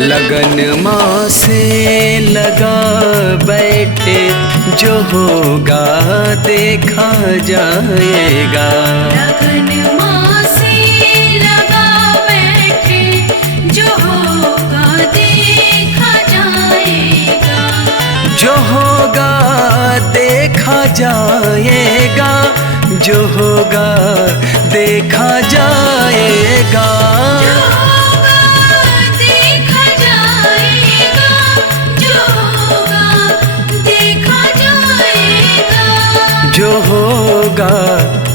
लगन माँ से लगा बैठे, जो होगा देखा जाएगा। लगन माँ से लगा बैठे, जो होगा देखा जाएगा। जो होगा देखा जाएगा, जो होगा देखा जाएगा। जो होगा देखा जाएगा, जो होगा देखा जाएगा। जो होगा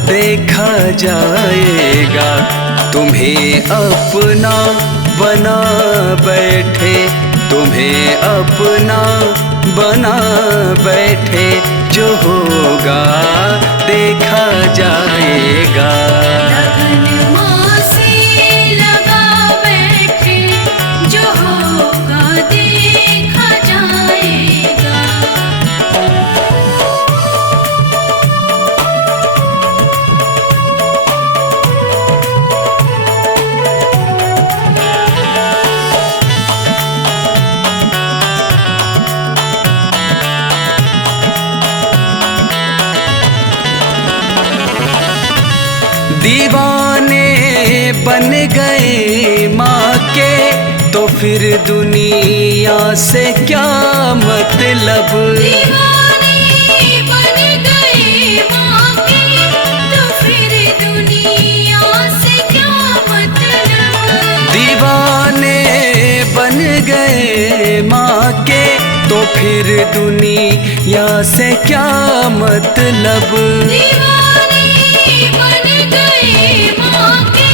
देखा जाएगा। तुम्हें अपना बना बैठे, तुम्हें अपना बना बैठे, जो होगा देखा जाएगा। लगन माँ से लगा बैठे, जो होगा देखा जाएगा। दीवाने बन गए माँ के, तो फिर दुनिया से क्या मतलब। दीवाने बन गए माँ के, तो फिर दुनिया से क्या मतलब। दीवाने बन गए माँ के, तो फिर दुनिया से क्या मतलब। दीवाने बन गए माँ के,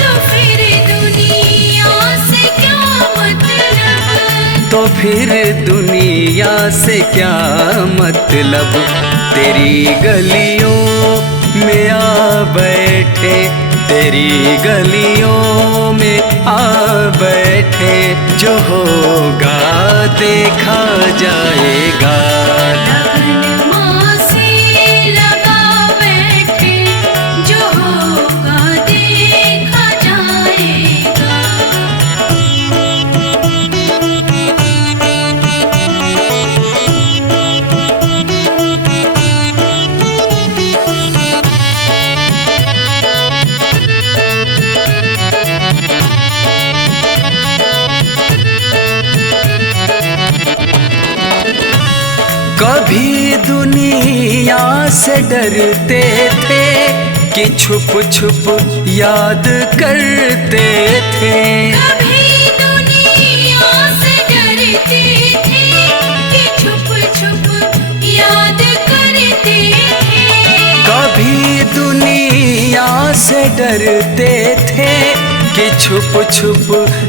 तो फिर दुनिया से क्या मतलब। तो फिर दुनिया से क्या मतलब। तेरी गलियों में आ बैठे, तेरी गलियों में आ बैठे, जो होगा देखा जाएगा। लगन माँ से लगा बैठे, जो होगा देखा जाएगा। कभी दुनिया से डरते थे, कि छुप छुप याद करते थे। कभी दुनिया से डरते थे, कि छुप छुप याद करते थे। कभी दुनिया से डरते थे, कि छुप छुप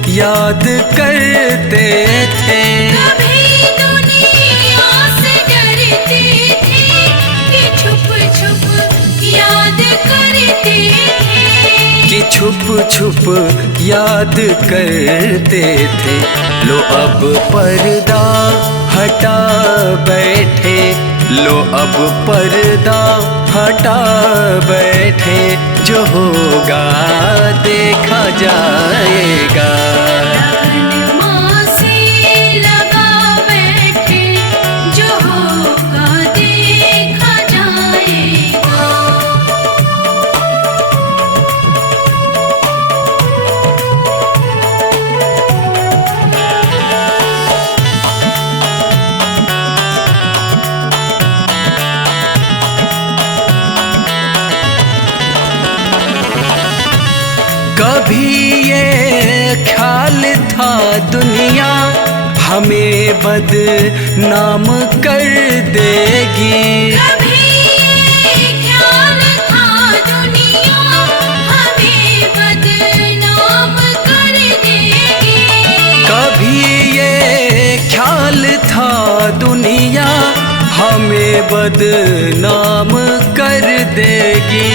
याद करते थे। कभी दुनिया से डरते थे, कि छुप छुप याद करते थे। कि छुप छुप याद करते थे। लो अब पर्दा हटा बैठे, लो अब पर्दा हटा बैठे, जो होगा देखा जाएगा। लगन माँ से लगा बैठे, जो होगा देखा जाएगा। कभी ये ख्याल था दुनिया हमें बदनाम कर देगी। कभी ये ख्याल था दुनिया हमें बदनाम कर देगी। कभी ये ख्याल था दुनिया हमें बदनाम कर देगी।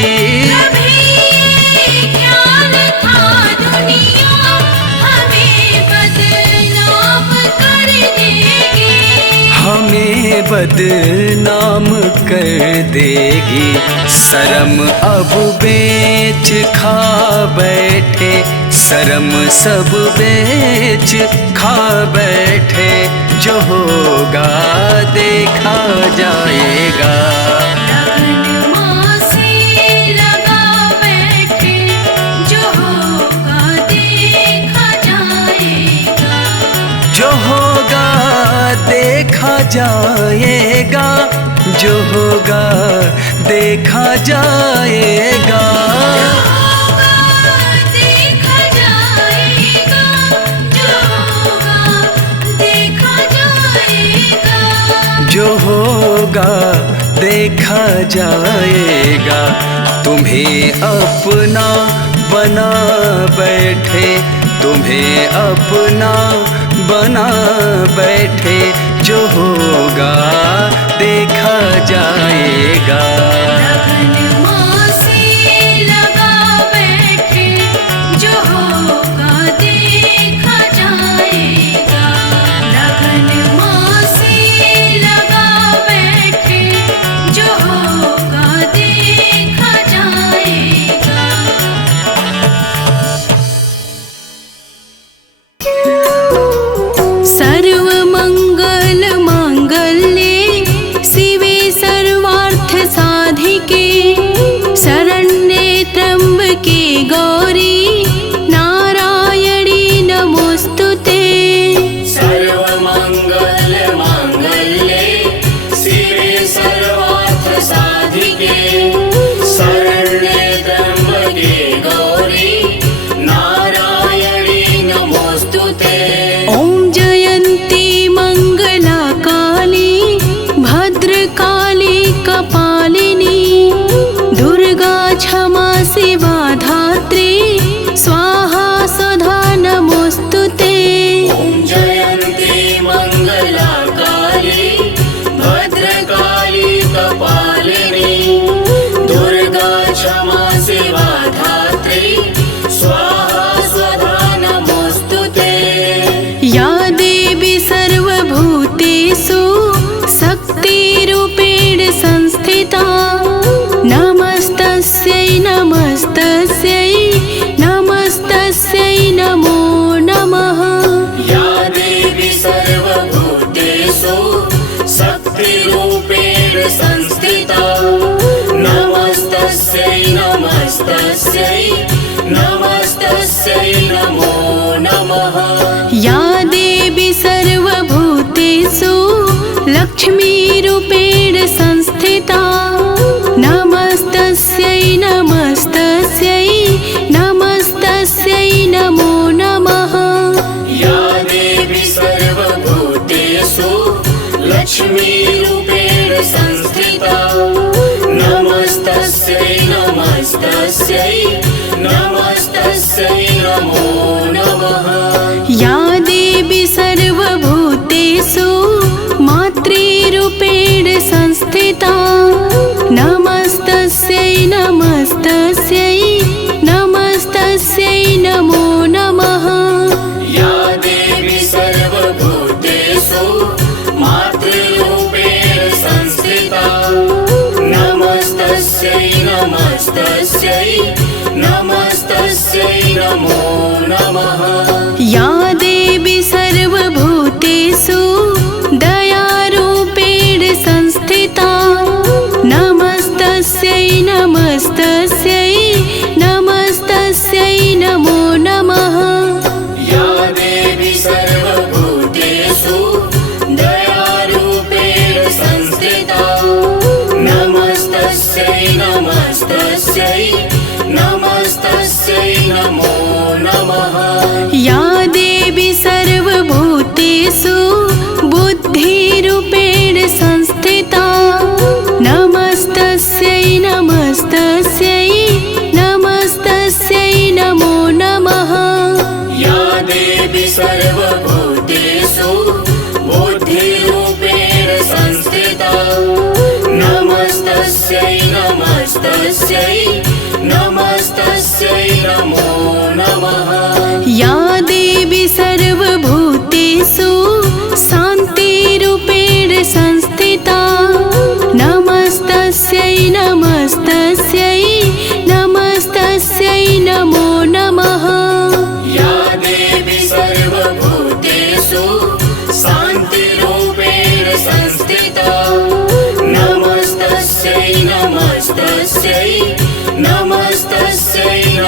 कभी ये ख्याल था दुनिया हमें बदनाम कर देगी। हमें बदनाम कर देगी। शर्म अब बेच खा बैठे, शर्म सब बेच खा बैठे, जो होगा देखा जाएगा। लगन माँ से लगा बैठे, जो होगा देखा जाएगा। जो होगा देखा जाएगा, जो होगा देखा जाएगा। जो होगा देखा जाएगा, तुम्हें अपना बना बैठे, तुम्हें अपना बना बैठे, जो होगा देखा जाएगा। लगन माँ से लगा बैठे, जो होगा देखा जाएगा। लगन माँ से लगा बैठे, जो होगा देखा जाएगा। सर्वमंगल मांगल्ये शिवे सर्वार्थ साधिके, शरण्ये त्र्यंबके गौरी नारायणी नमोस्तुते। सर्वमंगल मांगल्ये शिवे सर्वार्थ साधिके, शरण्ये त्र्यंबके गौरी नारायणी नमोस्तुते। ॐ जयन्ती मंगला काली भद्रकाली कपालिनी, दुर्गा क्षमा शिवा धात्री स्वाहा सदा नमोस्तुते। ॐ जयन्ती मंगला काली भद्रकाली कपालिनी, दुर्गा क्षमा शिवा धात्री स्वाहा स्वधा नमोस्तुते। या देवी सर्वभूतेषु शक्तिरूपेण संस्थिता, नमस्तस्यै नमस्तस्यै नमस्तस्यै नमो नमः। या देवी सर्वभूतेषु शक्तिरूपेण संस्थिता, नमस्तस्यै नमस्तस्यै नमस्तस्यै नमो नमः। या देवी सर्वभूतेषु लक्ष्मीरूपेण संस्थिता, नमस्तस्यै नमस्तस्यै नमस्तस्यै नमो नमः। या देवी सर्वभूतेषु लक्ष्मीरूपेण संस्थिता, नमस्तस्यै नमस्तस्यै नमस्तस्यै नमो नमः। या देवी सर्वभूतेषु मातृरूपेण संस्थिता, नमस्तस्यै नमस्तस्यै नमस्तस्यै नमो नमः। या देवी सर्वभूतेषु मातृरूपेण संस्थिता, नमस्तस्यै नमस्तस्यै नमस्तस्यै नमो नमः। या देवी सर्वभूतेषु दयारूपेण संस्थिता, नमस्तस्यै नमस्तस्यै नमस्तस्यै नमो नमः। या देवी सर्वभूतेषु दयारूपेण संस्थिता, नमस्तस्यै नमस्तस्यै नमस्तस्यै नमो नमः। या देवी सर्वभूतेषु बुद्धिरूपेण संस्थिता, नमस्तस्यै नमस्तस्यै नमस्तस्यै नमो नमः। या देवी सर्वभूतेषु बुद्धिरूपेण संस्थिता, नमस्तस्यै नमस्तस्यै नमस्तस्यै नमो नमः। या देवी सर्वभूतेषु शान्तिरूपेण संस्थिता, नमस्तस्यै नमस्तस्यै नमस्तस्यै नमो नमः।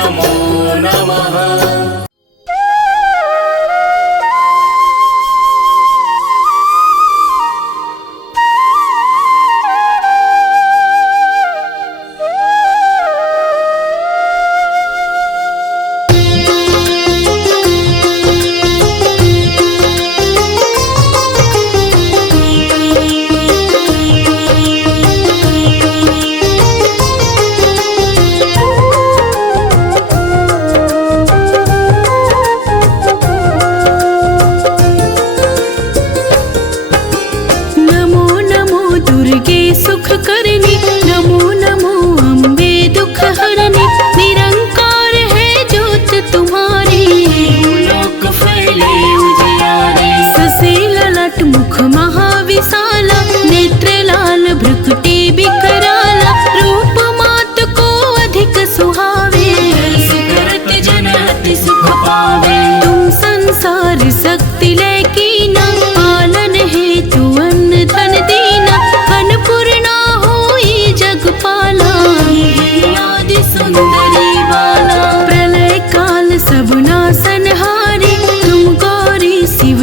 नमो नमः।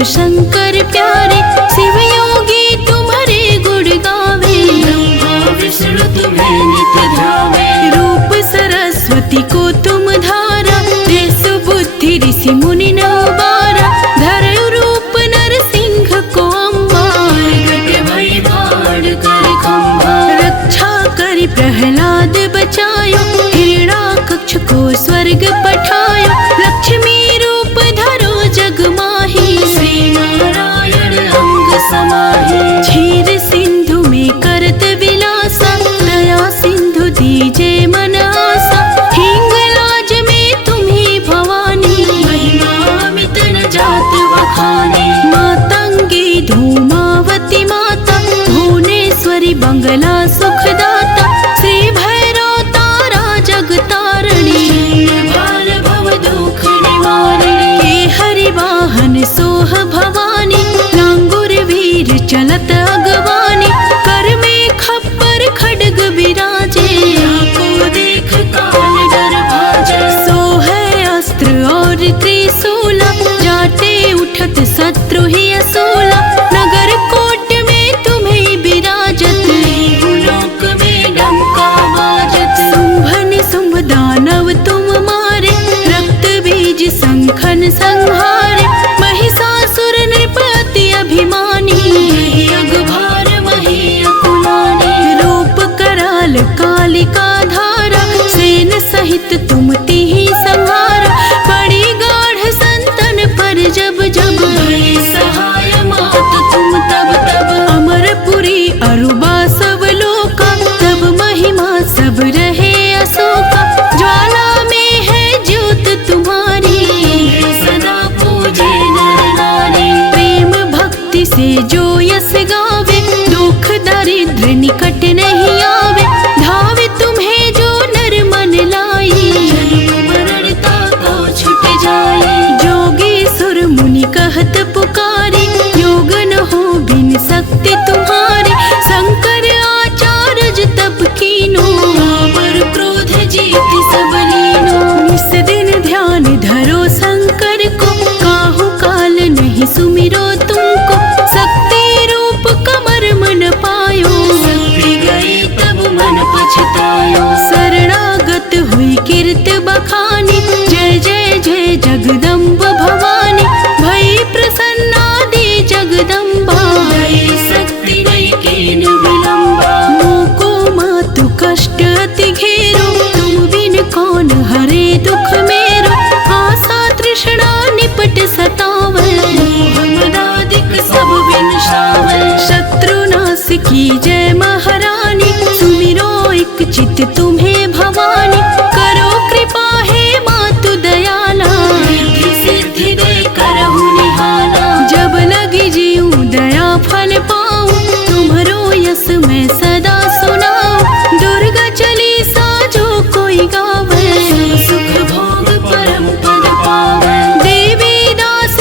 शंकर प्यारे शिव योगी तुम्हारे गुण गावे, विष्णु तुम्हें नित ध्यावे। रूप सरस्वती को तुम धारा, दे सुबुद्धि ऋषि मुनि न उबारा। धर रूप नरसिंह को अम्बा, भई बाण कर खंभा। रक्षा करि प्रहलाद बचायो, हिरण्याकक्ष को स्वर्ग पठायो। लक्ष्मी रूप धरो जग माही, समाही। क्षीर सिंधु में करत विलासा, दया सिंधु दीजे मन आसा। हिंगलाज में तुम्ही भवानी, महिमा मित न जात बखानी। मातंगी धूमावती माता, भुवनेश्वरी बंगला सुखदाता। श्री भैरव तारा जग तारणी, भार भव दुख निवारणी। के हरि वाहन सोह भवानी, चलत अगवानी। कर में खप्पर खड्ग विराजे, को देख काल डर भाजे। सोहे अस्त्र और त्रिशूला, जाटे उठत शत्रु ही असूला। नगर कोट में तुम्हें विराजत, लोक में डंका बाजत। शुंभ निशुंभ दानव तुम मारे, रक्त बीज संखन संहारे। महिषासुर नृपति अभिमानी, रूप कराल कालिका धारा। सेन सहित तुम तिहि संहारा, बड़ी गाढ़ संतन पर जब जब। सहाय मात तुम तब तब, अमरपुरी अरुबा सब लोका। तब महिमा सब रहे अशोका, ज्वाला में है ज्योत तुम्हारी। सदा पूजे नर नारी, प्रेम भक्ति से जो यस गावे। दुख दरिद्र निकट नहीं आवे, धावे तुम्हें जो नर मन लाई। मरणता को छुट जाए। जोगी सुर मुनि कहत पुकारी, योग न हो बिन शक्ति तुम्हारी। शंकर आचार्य तप कीनो, पर क्रोध जीत सब लीनो। निस दिन ध्यान धरो शंकर को, काहू काल नहीं सुमिरो तुमको। शक्ति रूप कमर मन पायो, शक्ति गई तब मन पछतायो। शरणागत हुई कीर्त बखानी, जय जय जय जगदम्ब भवानी। भई प्रसन्नादि जगदम्बा, शक्ति नहीं कीन विलंबा। मोको मातु कष्ट अति घेरो, तुम बिन कौन हरे दुख मेरो। आशा तृष्णा निपट सतावै, मदादिक सब विनाशावै। शत्रुनाश की जय महारानी, सुमिरो एक चित तुम्हें भवानी। करो कृपा हे मातु दयाला, रिद्धि सिद्धि दे करहु निहाला। जब लगी जीऊँ दया फल पाऊँ, तुम्हारो यस मैं सदा सुनाऊँ। दुर्गा चालीसा जो कोई गावे, सुख भोग परम पद पावै। देवी दास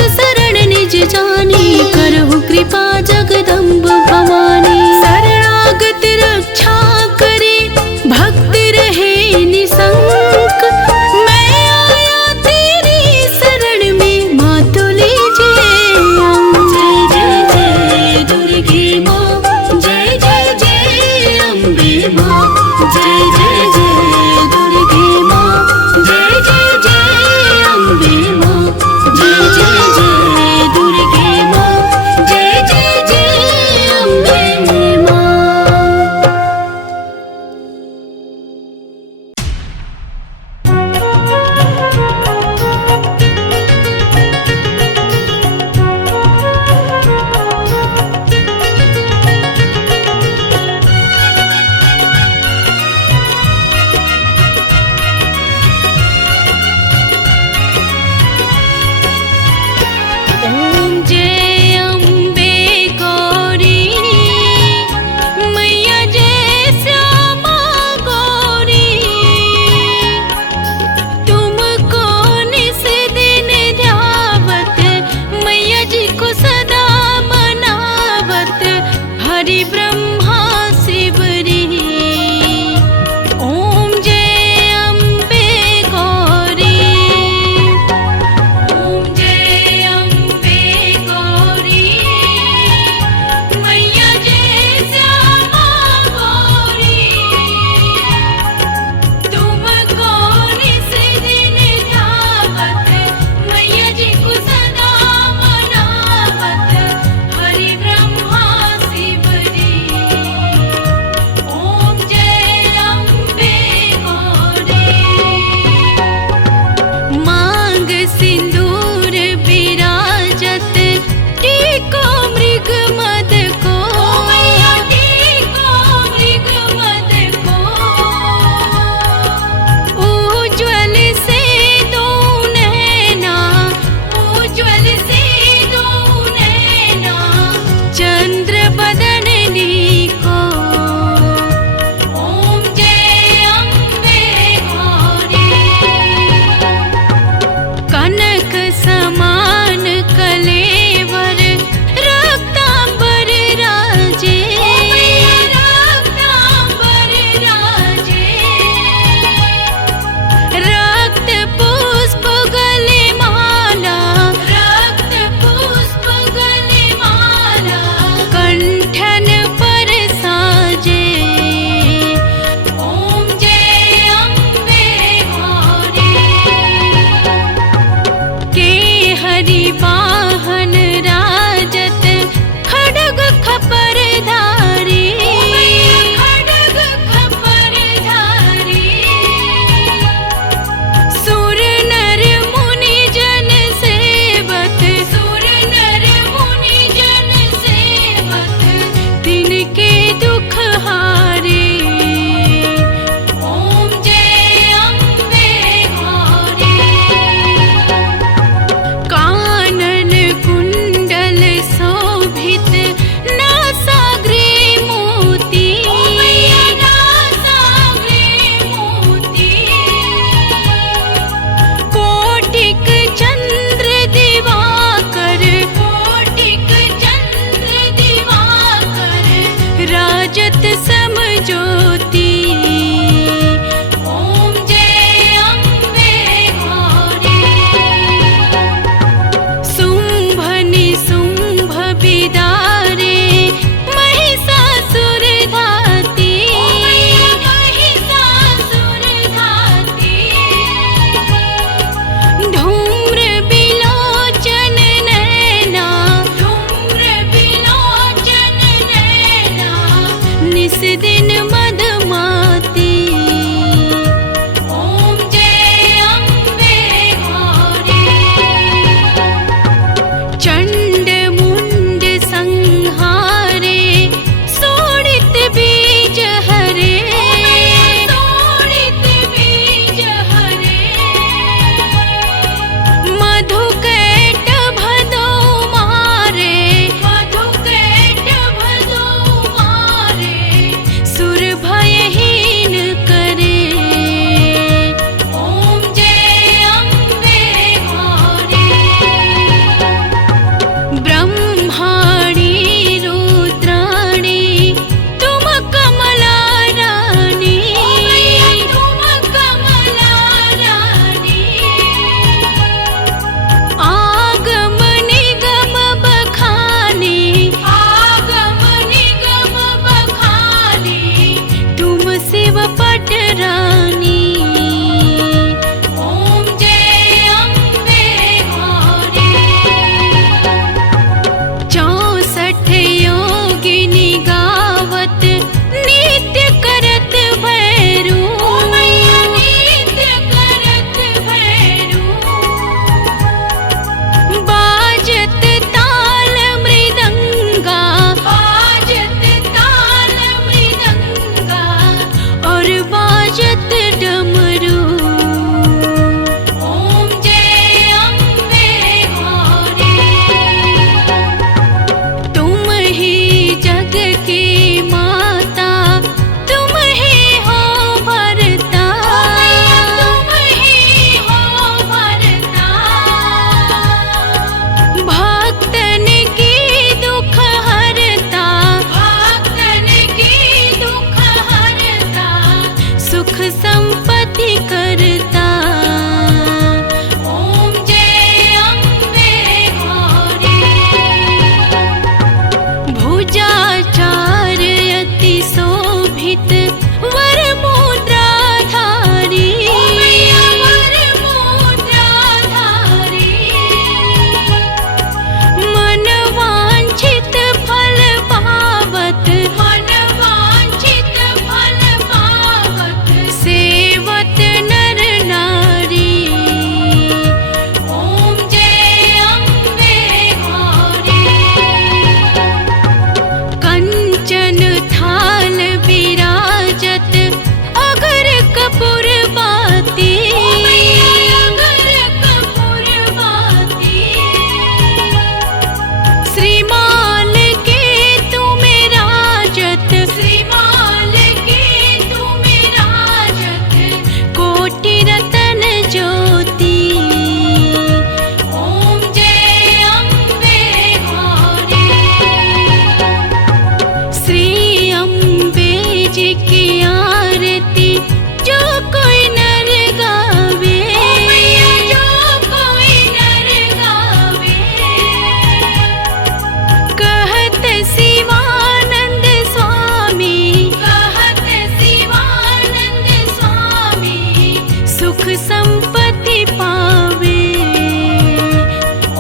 संपत्ति पावे।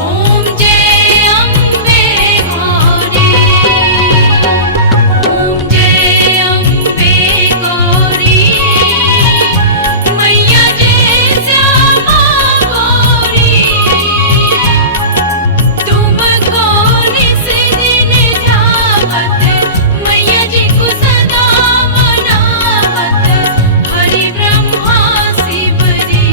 ॐ जय अम्बे गौरी, ॐ जय अम्बे गौरी, मैया जय श्यामा गौरी, तुम गौरी से दिन जावत, मैया जी को सदा मनावत, हरि ब्रह्मा शिव रे।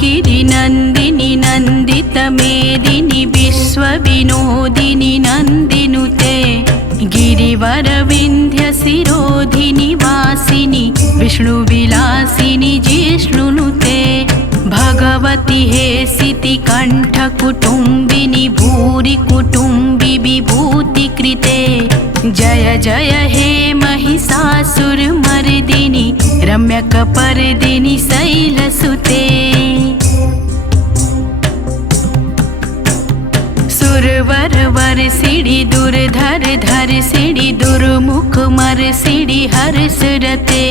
गिरिनन्दिनि नन्दितमेदिनि विश्वविनोदिनि नन्दिनुते गिरिवरविन्ध्यशिरोधिनि वासिनि विष्णुविलासिनि जिष्णुनुते भगवति हेसिति कण्ठकुटुम्बिनि भूरि कुटुम्बि विभूतिकृते जय जय हे महिषासुरमर्दिनि रम्यकपर्दिनि शैलसुते सुरवर वर सिडि दुर्धर धर सिडि दुर्मुख मर सिडि हर्षरते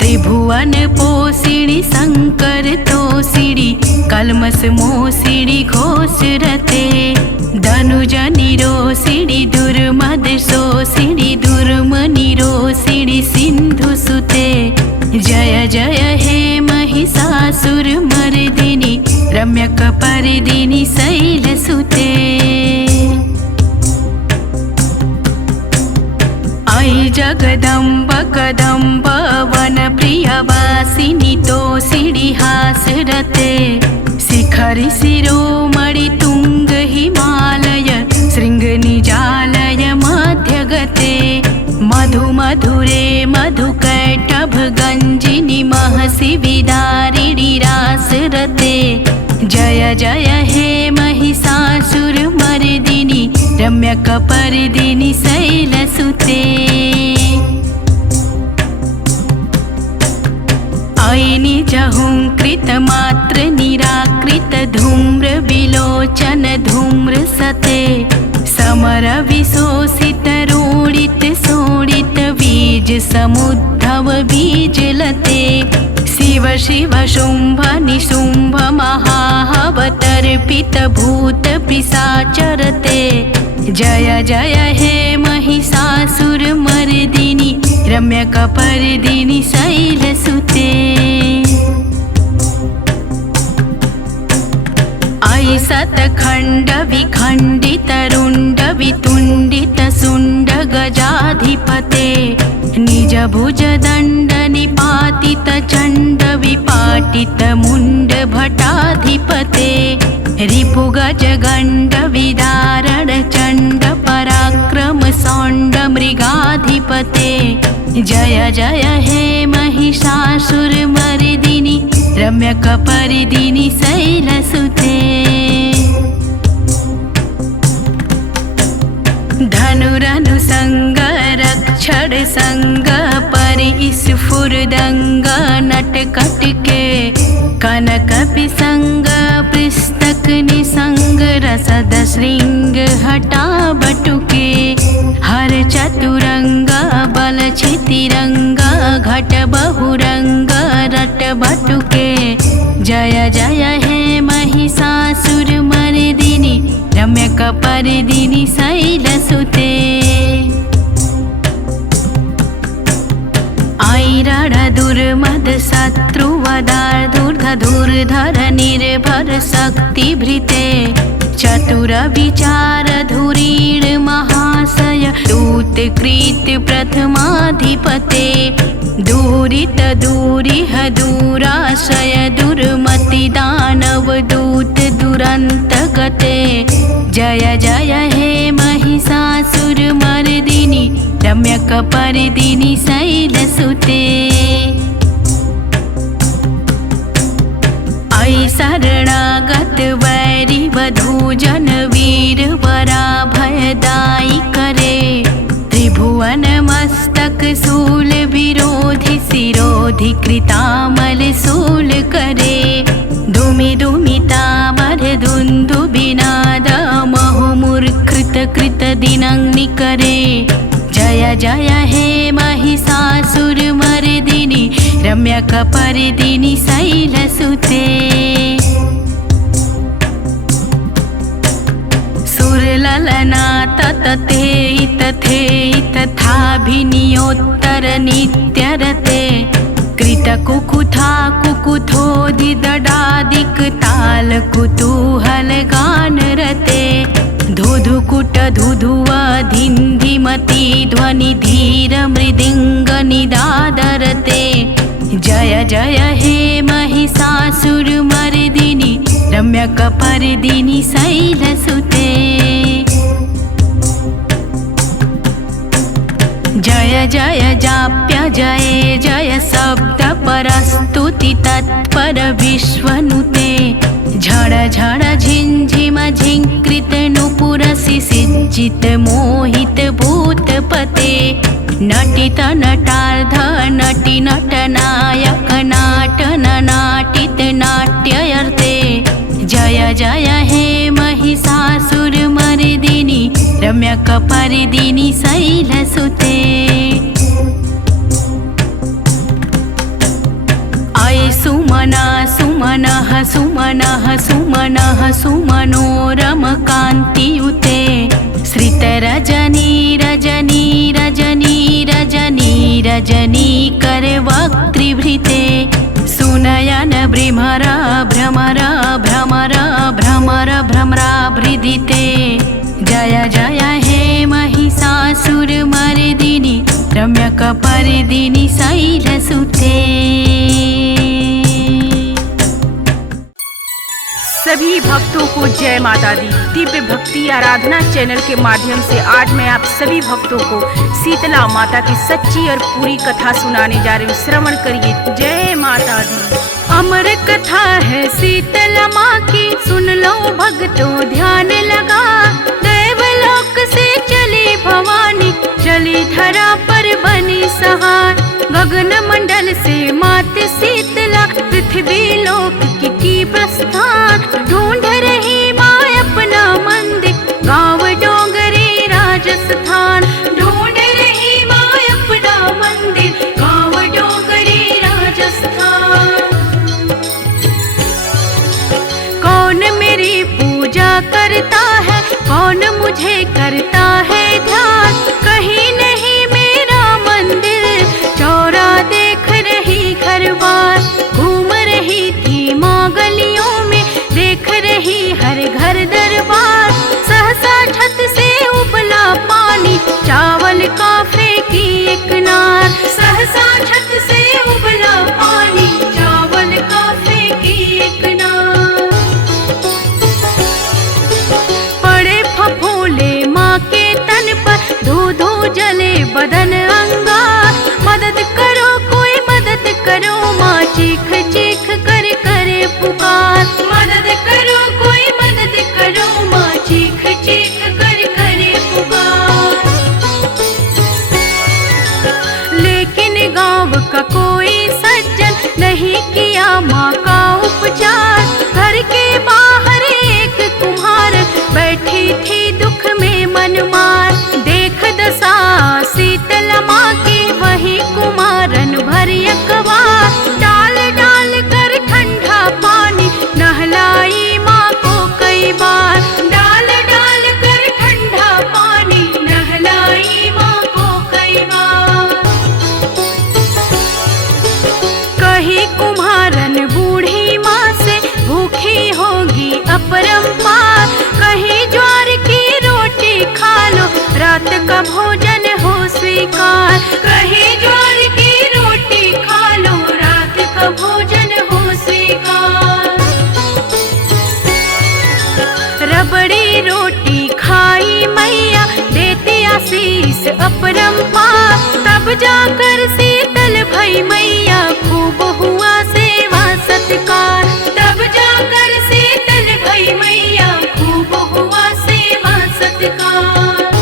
त्रिभुवन पोसिडि शंकर तोसिडि कल्मस मोसिडि घोषरते धनुज निरोसिडि दुर्मद सोसिडि दुर्मनिरोसिडि सिन्धुसुते जय जय हे महिषासुरमर्दिनि रम्यकपर्दिनि शैलसुते ऐ जगदम्ब कदम्ब वनप्रियवासिनि तोषिणि हासरते शिखरि शिरोमणि तुङ्ग हिमालय शृङ्गनिजालय मध्यगते मधु मधुरे मधुकैटभ गञ्जिनि महसि विदारिणि रासरते जय जय हे महिषासुरमर्दिनि रम्यकपर्दिनि शैलसुते ऐ निजहुङ्कृतमात्र निराकृत धूम्र विलोचन धूम्रसते समर विशोषित रोडित सोडित बीज समुद्धव बीजलते शिव शिव शुम्भ निशुम्भ महाहवतर्पित भूत पिशाचरते जय जय हे महिषासुरमर्दिनि रम्यकपर्दिनि शैलसुते ऐ शतखण्ड विखण्डित रुण्ड वितुण्डित शुण्ड गजाधिपते निज भुज दण्ड निपातित चण्ड विपाटित मुण्ड भटाधिपते रिपु गज गण्ड विदारण चण्ड पराक्रम सौण्ड मृगाधिपते जय जय हे महिषासुरमर्दिनि रम्यकपर्दिनि शैलसुते धनुरनुसंग रक्षण संग परिस्फुरदंग नटकटके कनक पिसंग पुस्तक निसंग रसद श्रृंग हटा बटुके हर चतुरंग बल छितिरंग घट बहुरंग रट बटुके जय जय हे महिषासुरमर्दिनि रम्यकपर्दिनि शैलसुते ऐरण दुर्मद शत्रुवदार्धूर्धर निर्भर शक्तिभृते चतुर विचार धुरीण महाशय दूतकृत प्रथमाधिपते दूरित दूरिह दूराशय दुर्मति दानव दूत दुरंत गते जय जय हे महिषासुरमर्दिनि रम्यकपर्दिनि शैलसुते ऐ शरणागत वैरि वधूजन वीर वराभयदायि करे त्रिभुवन मस्तक शूल विरोधि शिरोधि कृतामल शूल करे धूमि धूमितामर दुन्दु बिनाद महुमुर्कृत कृत दिनंनि करे जय जय हे महिषासुरमर्दिनि रम्यकपर्दिनि शैलसुते सुरललना ततते तथे तथाभिनियोत्तर नित्यरते कृतकुकुथा कुकुथोदिदडादिक ताल कुतूहल गान रते धुधुकुट धुधुवा धिन्धिमति ध्वनि धीर मृदिंग निदादरते जय जय हे महिषासुरमर्दिनि रम्यकपर्दिनि शैलसुते। जय जय जाप्य जय जय शब्द परस्तुति तत्पर विश्वनुते। झड़ झड़ झिंझिम झिंकृत नुपुरसि सिज्जित मोहित भूतपते। नटित नटार्ध नटि नटनायक नाटन नाटित नाट्यर्थे। जय जय हे महिषासुरमर्दिनि रम्यकपर्दिनि शैलसुते। अये सुमना सुमनः सुमनः सुमनः सुमनोरमकान्तियुते। श्रितरजनी रजनी रजनी रजनी रजनी करवक्त्रिभृते। सुनयन भ्रमर भ्रमर भ्रमर भ्रमर भ्रमराभृदिते। जय जय हे महिषासुरमर्दिनि रम्यकपर्दिनि शैलसुते। सभी भक्तों को जय माता दी। दिव्य भक्ति आराधना चैनल के माध्यम से आज मैं आप सभी भक्तों को शीतला माता की सच्ची और पूरी कथा सुनाने जा रही हूँ। श्रवण करिए। जय माता दी। अमर कथा है शीतला माँ की, सुन लो भक्तों ध्यान लगा। देवलोक से चली भवानी, चली धरा पर बनी सहाय। गगन मंडल से मात शीतला, पृथ्वी लोक की प्रस्थान। ढूंढ रही माँ अपना मंदिर, गाँव डोंगरी राजस्थान। ढूंढ रही माँ अपना मंदिर, गाँव डोंगरी राजस्थान। कौन मेरी पूजा करता है, कौन मुझे करता है ध्यान। कहीं नहीं मेरा मंदिर, चौरा देख रही घर बार। घूम रही थी माँ गलियों में, देख रही हर घर दरबार। सहसा छत से उबला पानी, चावल का फेंकी एक नार। सहसा छत से उबला पानी, चावल का फेंकी एक नार। पड़े फफोले माँ के तन पर, धो धो जले बदन अंगार। मदद करो कोई मदद करो माँ, चीख चीख कर करे पुकार। मदद करो कोई मदद करो माँ, चीख चीख कर करे पुकार। लेकिन गाँव का कोई सज्जन नहीं किया माँ का उपचार। घर के बाहर एक कुम्हार बैठी थी दुख में मन मार। देख दशा शीतला माँ की, वही कुमारन भर अखबार। डाल डाल कर ठंडा पानी, नहलाई माँ को कई बार। डाल डाल कर ठंडा पानी, नहलाई माँ को कई बार। कहीं कुम्हारन बूढ़ी माँ से, भूखी होगी अपरंपार। कहीं ज्वार की रोटी खा लो, रात का भोजन हो स्वीकार। कहीं ज्वार की रोटी खा लो, रात का भोजन हो स्वीकार। रबड़ी रोटी खाई मैया, देती आशीष अपरंपार। तब जाकर शीतल भई मैया, खूब हुआ सेवा सत्कार। तब जाकर शीतल भई मैया, खूब हुआ सेवा सत्कार।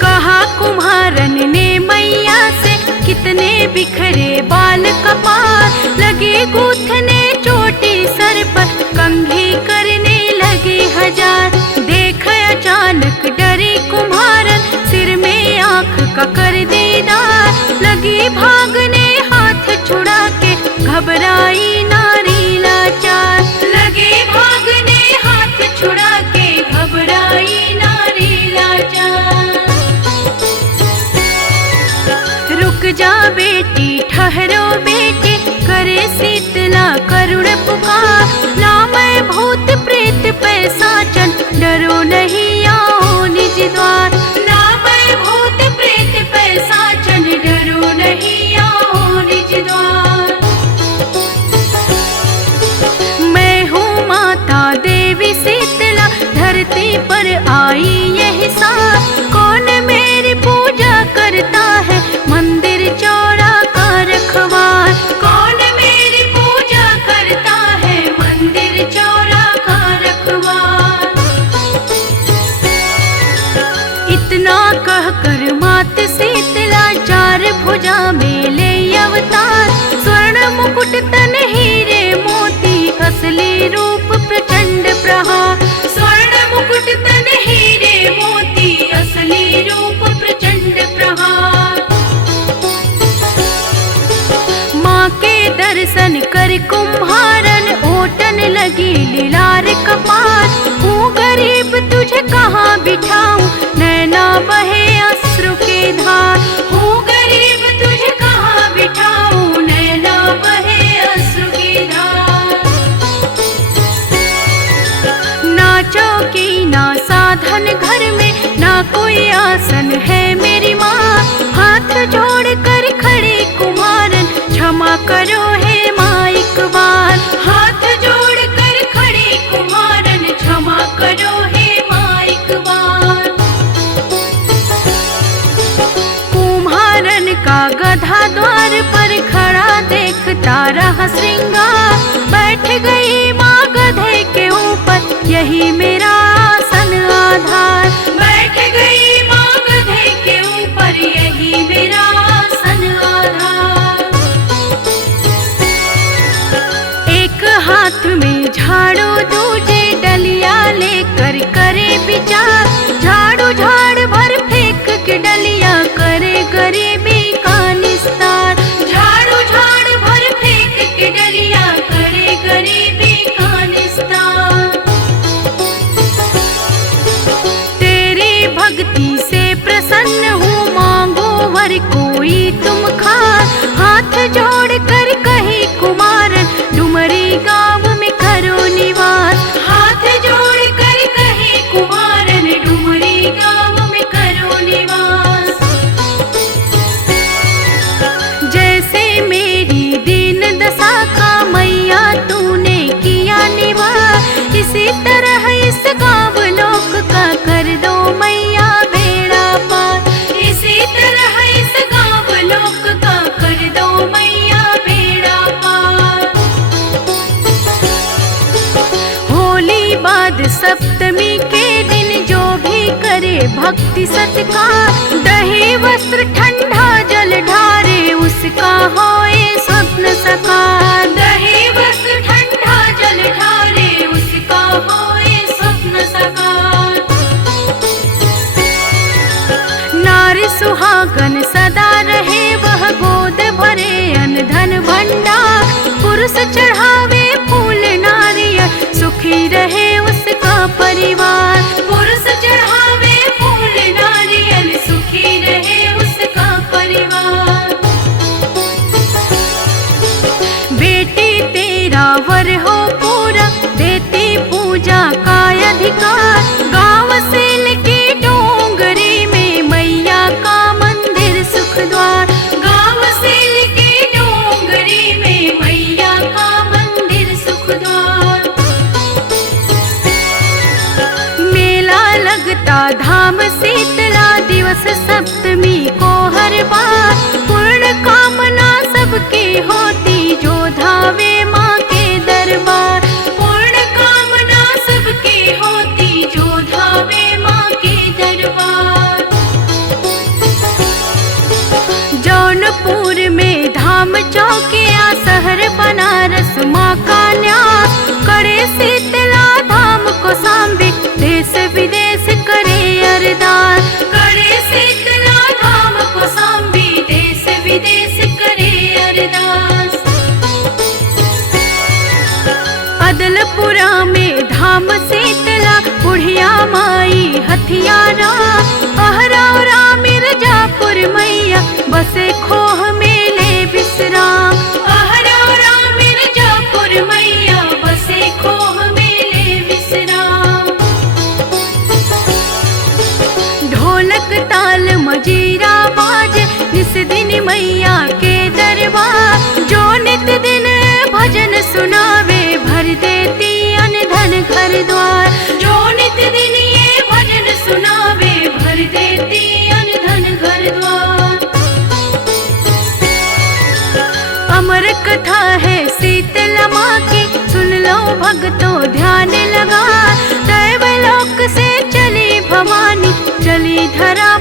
कहा कुम्हारन ने मैया से, कितने बिखरे बाल कपार। लगे गूंथने चोटी सर पर, कंघी करने लगे हजार। देख अचानक डरे कुम्हारन, सिर में आंख का कर दीदार। लगी भागने हाथ छुड़ा के, घबराई नारी लाचार। लगे भागने हाथ छुड़ा के, घबराई नारी लाचार। रुक जा बेटी ठहरो बेटी, करे शीतला करुण पुकार। ना मैं भूत प्रेत पैसाचन, डरो नहीं आओ निज द्वार। ना मैं भूत प्रेत पैसाचन, डरो नहीं इतना कह कर मात शीतला चार भुजा में ले अवतार। स्वर्ण मुकुट तन हीरे मोती असली रूप प्रचंड प्रहार। स्वर्ण मुकुट तन हीरे मोती असली रूप प्रचंड प्रहार। माँ के दर्शन कर कुम्हारन ओटन लगी लीलार कपार। हूँ गरीब तुझे कहाँ बिठाऊं नैना बहे अश्रु के धार। हूँ गरीब तुझे कहाँ बिठाऊं नैना बहे अश्रु के धार। ना चौकी ना साधन घर में ना कोई आसन है मेरी माँ। हाथ जोड़ कर खड़े कुमारन क्षमा करो हे माँ एक बार। हाथ जोड़ कर खड़े कुमारन क्षमा करो हे माँ एक बार। कुम्हारन का गधा द्वार पर खड़ा देखता रहा श्रृंगार। बैठ गई माँ गधे के ऊपर यही मेरा आसन आधार। बैठ गई माँ गधे के ऊपर यही मेरा आसन आधार। एक हाथ में झाड़ू दूजे डलिया लेकर करे विचार। झाड़ू झाड़ भर फेंक के डलिया करे गरीबी का निस्तार। झाड़ू झाड़ भर फेंक के डलिया करे गरीबी का निस्तार। तेरी भक्ति से प्रसन्न हूँ मांगो वर कोई तुम खार। हाथ जोड़ कर कही कुमारन डुमरी गाँव में करो निवास। हाथ जोड़ कर कही कुमारन डुमरी गाँव में करो निवास। जैसे मेरी दीन दशा का मैया तूने किया निवार। इसी तरह इस गाँव लोक का कर दो मैया बेड़ा पार। इसी तरह इस गाँव लोक का कर दो मैया बेड़ा पार। होली बाद सप्तमी के दिन जो भी करे भक्ति सत्कार। दही वस्त्र ठंडा जल ढारे उसका होए स्वप्न साकार। दही वस्त्र ठंडा जल ढारे उसका होए स्वप्न साकार। नारी सुहागन सदा रहे वह गोद भरे अन्न धन भंडार। पुरुष चढ़ावे फूल नारियल सुखी रहे उसका परिवार। पुरुष चढ़ावे फूल नारियल सुखी रहे उसका परिवार। बेटी तेरा वर हो पूरा देती पूजा का अधिकार। गाँव सेल की डोंगरी में मैया का मंदिर सुख द्वार। गाँव सेल की डोंगरी में मैया का मंदिर सुख द्वार। मेला लगता धाम शीतला दिवस सप्तमी को हर बार। पूर्ण कामना सबकी होती जो धावे माँ के दरबार। पूर्ण कामना सबकी होती जो धावे माँ के दरबार। जौनपुर में धाम चौकिया शहर बनारस माँ का न्यास। करे शीतला धाम को सांबे देश विदेश करे अरदास। करे शीतला धाम को सांबे देश विदेश करे अरदास। अदलपुरा में धाम शीतला बुढ़िया माई हथियारा। अहरौरा मिर्जापुर मैया बसे खोह मेले विश्राम। अहरौरा मिर्जापुर मैया बसे खोह मेले विश्राम। ढोलक ताल मजीरा बाज निस दिन मैया के दरबार। जो नित दिन भजन सुनावे भर देती अन्न धन घर द्वार। जो नित दिन ये भजन सुनावे भर देती अन्न धन घर द्वार। अमर कथा है शीतला माँ की सुन लो भक्तों ध्यान लगा। दैवलोक से चली भवानी चली धरा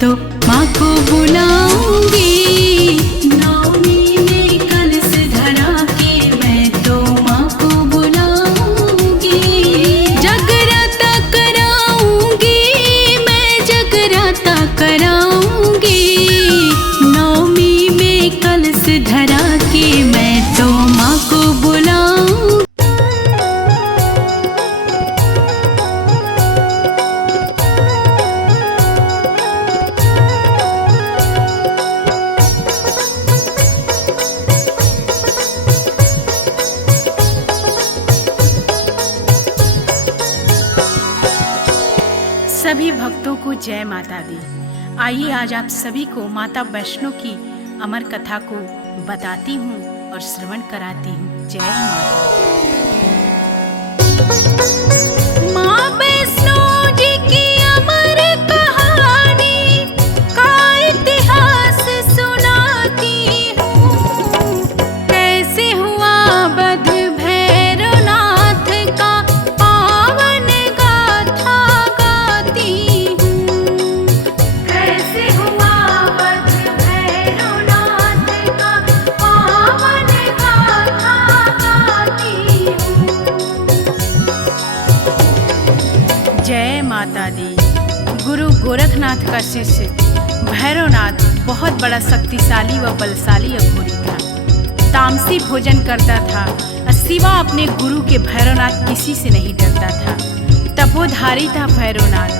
तो माँ को बुलाऊंगी। नवमी में कलश धरा के मैं तो माँ को बुलाऊंगी। जगराता कराऊंगी, मैं जगराता कराऊंगी। नवमी में कलश धरा के मैं तो माँ को बुलाऊंगी। सभी भक्तों को जय माता दी। आइए आज आप सभी को माता वैष्णो की अमर कथा को बताती हूँ और श्रवण कराती हूँ। जय माता दी। माँ वैष्णो जी की अमर कहानी का इतिहास सुनाती हूँ। कैसे हुआ वध भैरवनाथ का पावन गाथा गाती हूँ। कैसे हुआ वध भैरवनाथ का पावन गाथा गाती हूँ। जय माता दी। गुरु गोरखनाथ का शिष्य भैरवनाथ बहुत बड़ा शक्तिशाली व बलशाली अघोरी था। तामसी भोजन करता था और सिवा अपने गुरु के भैरवनाथ किसी से नहीं डरता था। तपोधारी था भैरवनाथ,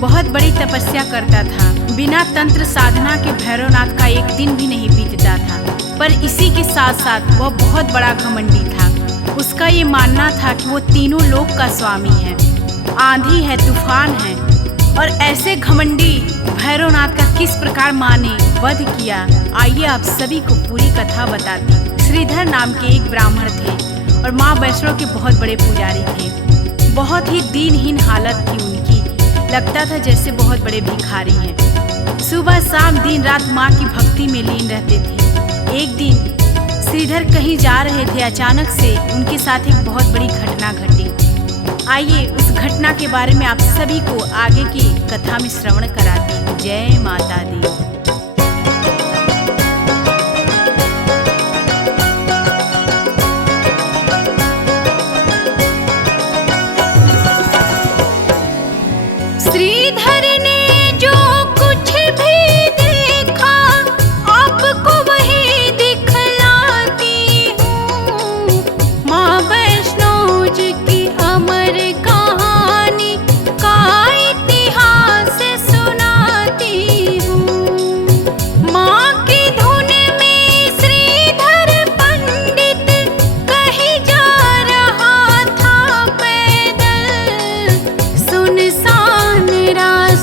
बहुत बड़ी तपस्या करता था। बिना तंत्र साधना के भैरवनाथ का एक दिन भी नहीं बीतता था। पर इसी के साथ साथ वह बहुत बड़ा घमंडी था। उसका ये मानना था कि वो तीनों लोक का स्वामी है, आंधी है, तूफान है। और ऐसे घमंडी भैरवनाथ का किस प्रकार माँ ने वध किया, आइए आप सभी को पूरी कथा बताती। श्रीधर नाम के एक ब्राह्मण थे और माँ वैष्णो के बहुत बड़े पुजारी थे। बहुत ही दीनहीन हालत थी उनकी, लगता था जैसे बहुत बड़े भिखारी हैं। सुबह शाम दिन रात माँ की भक्ति में लीन रहते थे। एक दिन श्रीधर कहीं जा रहे थे, अचानक से उनके साथ एक बहुत बड़ी घटना घटी। आइए उस घटना के बारे में आप सभी को आगे की कथा में श्रवण कराती हूँ। जय माता दी। श्रीधर ने जो कुछ भी देखा आपको वही दिखलाती हूँ। माँ वैष्णो जी की अमर कहानी का इतिहास सुनाती हूँ। माँ की धुन में श्रीधर पंडित कहीं जा रहा था पैदल। सुनसान रास्ता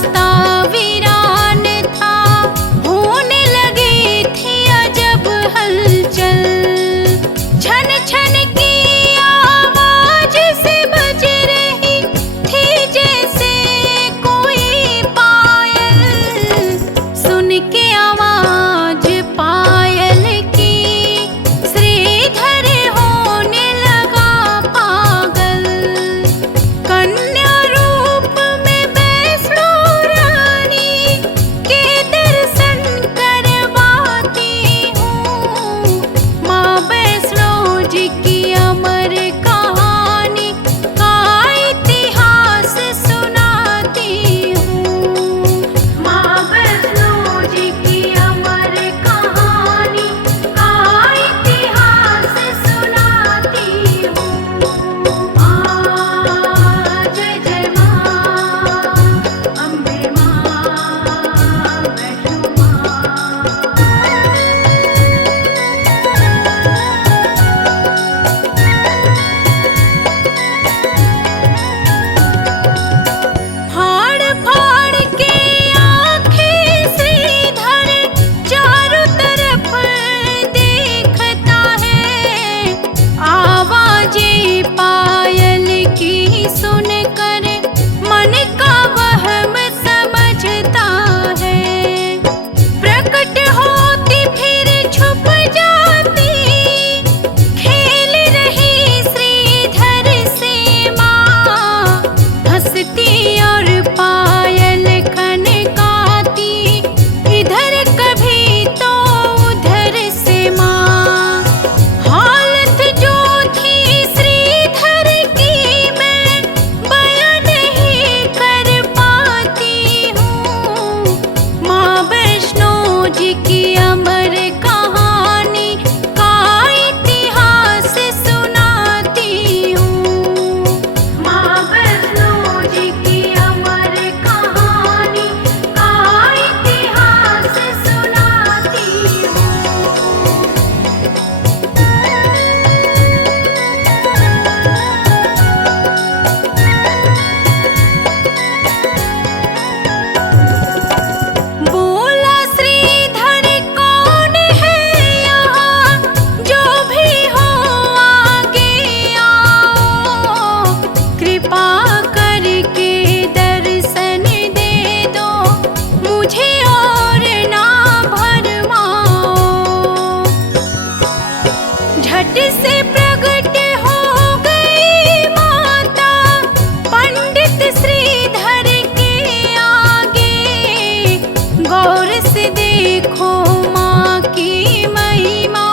देखो माँ की महिमा,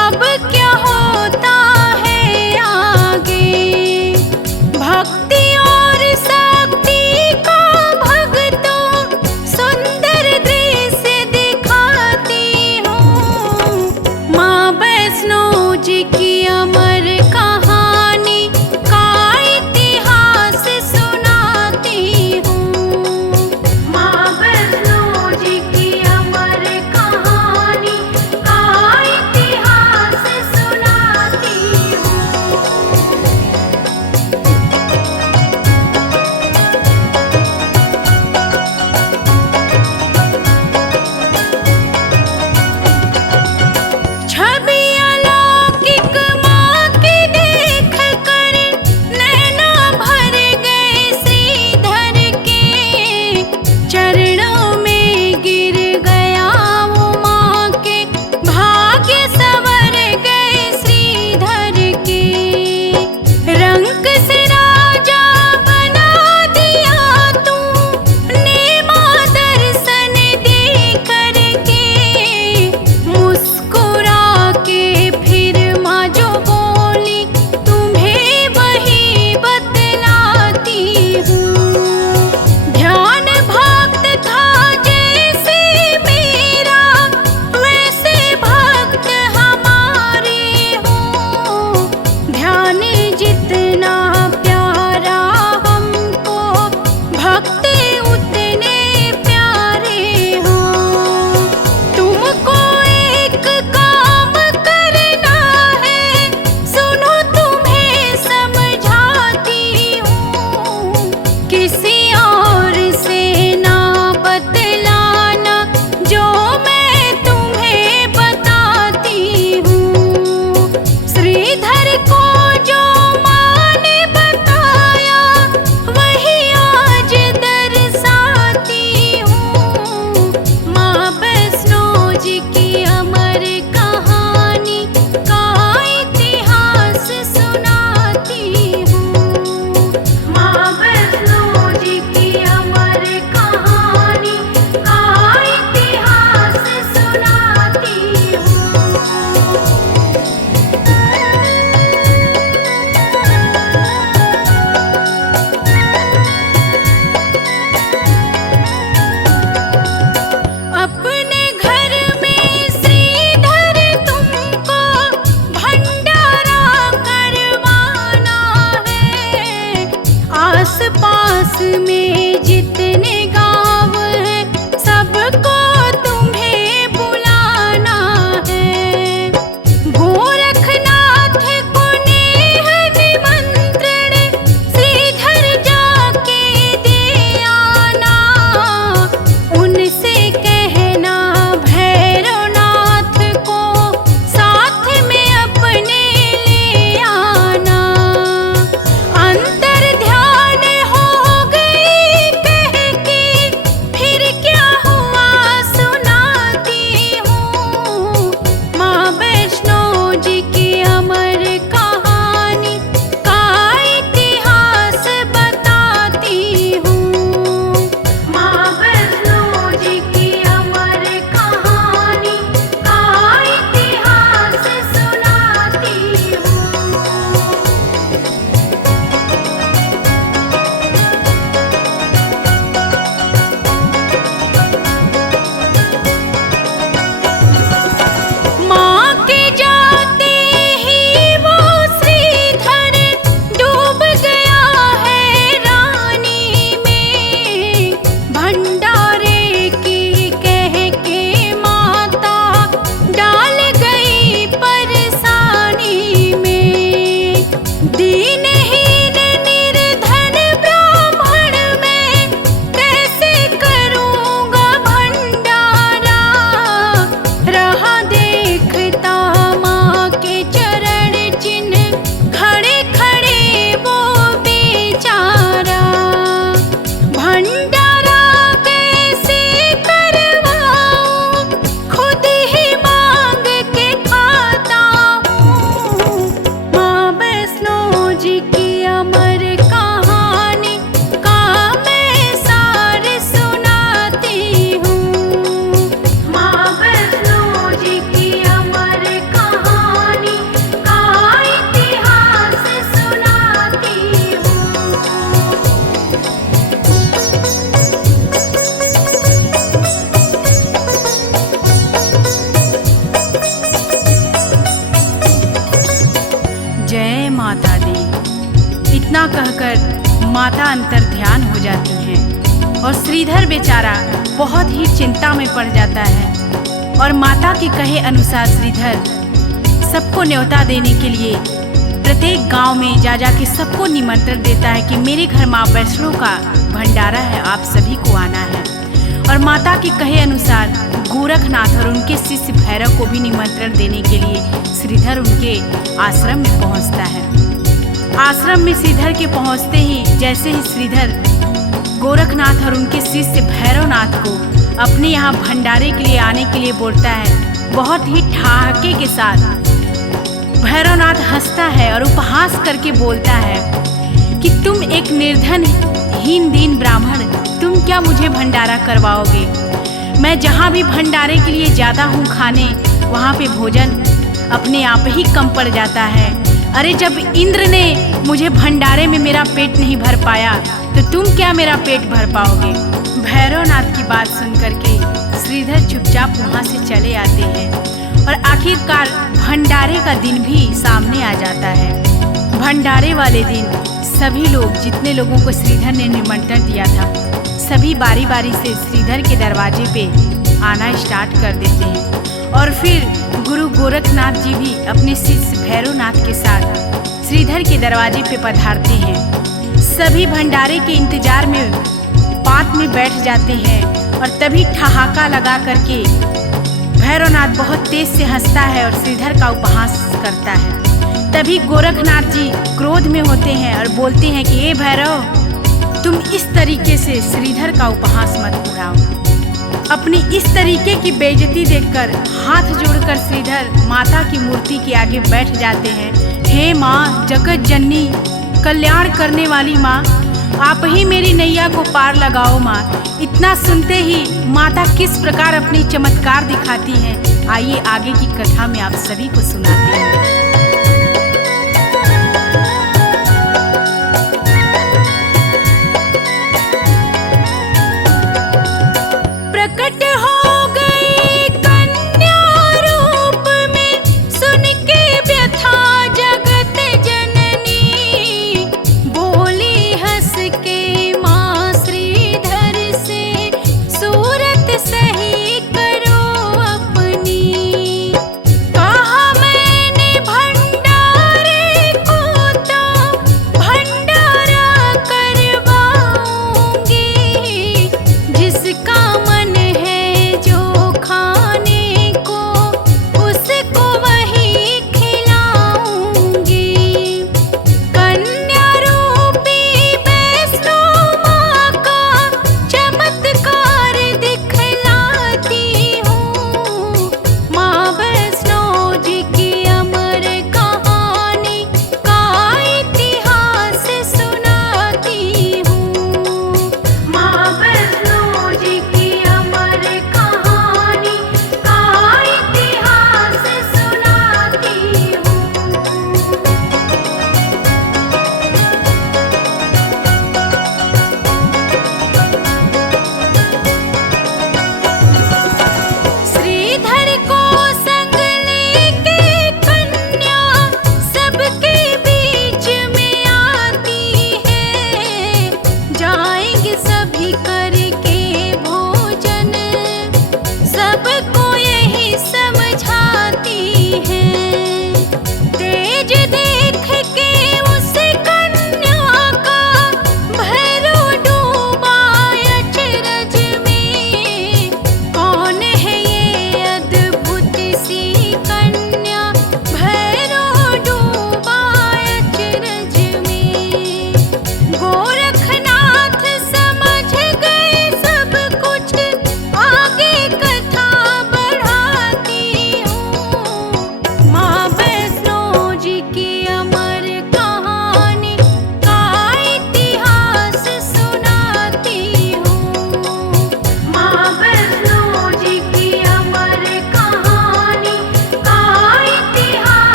अब क्या होता है आगे। भक्ति और शक्ति का भक्तों सुंदर दृश्य दिखाती हूँ। माँ वैष्णो जी की अमर कहानी का इतिहास सुनाती हूँ। माँ वैष्णो जी की अमर कहानी कहकर माता अंतर ध्यान हो जाती हैं और श्रीधर बेचारा बहुत ही चिंता में पड़ जाता है। और माता के कहे अनुसार श्रीधर सबको न्योता देने के लिए प्रत्येक गांव में जा जा के सबको निमंत्रण देता है कि मेरे घर माँ वैष्णो का भंडारा है, आप सभी को आना है। और माता के कहे अनुसार गोरखनाथ और उनके शिष्य भैरव को भी निमंत्रण देने के लिए श्रीधर उनके आश्रम में पहुंचता है। आश्रम में श्रीधर के पहुंचते ही जैसे ही श्रीधर गोरखनाथ और उनके शिष्य भैरवनाथ को अपने यहाँ भंडारे के लिए आने के लिए बोलता है, बहुत ही ठहाके के साथ भैरवनाथ हंसता है और उपहास करके बोलता है कि तुम एक निर्धन हीन दीन ब्राह्मण, तुम क्या मुझे भंडारा करवाओगे? मैं जहाँ भी भंडारे के लिए जाता हूँ खाने, वहाँ पे भोजन अपने आप ही कम पड़ जाता है। अरे जब इंद्र ने मुझे भंडारे में मेरा पेट नहीं भर पाया तो तुम क्या मेरा पेट भर पाओगे? भैरवनाथ की बात सुन करके श्रीधर चुपचाप वहाँ से चले आते हैं और आखिरकार भंडारे का दिन भी सामने आ जाता है। भंडारे वाले दिन सभी लोग, जितने लोगों को श्रीधर ने निमंत्रण दिया था, सभी बारी बारी से श्रीधर के दरवाजे पे आना स्टार्ट कर देते हैं। और फिर गुरु गोरखनाथ जी भी अपने शिष्य भैरवनाथ के साथ श्रीधर के दरवाजे पे पधारते हैं। सभी भंडारे के इंतजार में पात में बैठ जाते हैं और तभी ठहाका लगा करके भैरवनाथ बहुत तेज से हंसता है और श्रीधर का उपहास करता है। तभी गोरखनाथ जी क्रोध में होते हैं और बोलते हैं कि ए भैरव, तुम इस तरीके से श्रीधर का उपहास मत उड़ाओ। अपनी इस तरीके की बेइज्जती देखकर हाथ जोड़कर श्रीधर माता की मूर्ति के आगे बैठ जाते हैं। हे माँ, जगत जननी, कल्याण करने वाली माँ, आप ही मेरी नैया को पार लगाओ माँ। इतना सुनते ही माता किस प्रकार अपनी चमत्कार दिखाती हैं, आइए आगे की कथा में आप सभी को सुनाते हैं। प्रकट हो गई कन्या रूप में, सुन के व्यथा जगत जननी, बोली हंस के माँ श्रीधर से, सूरत सही करो अपनी। कहा मैंने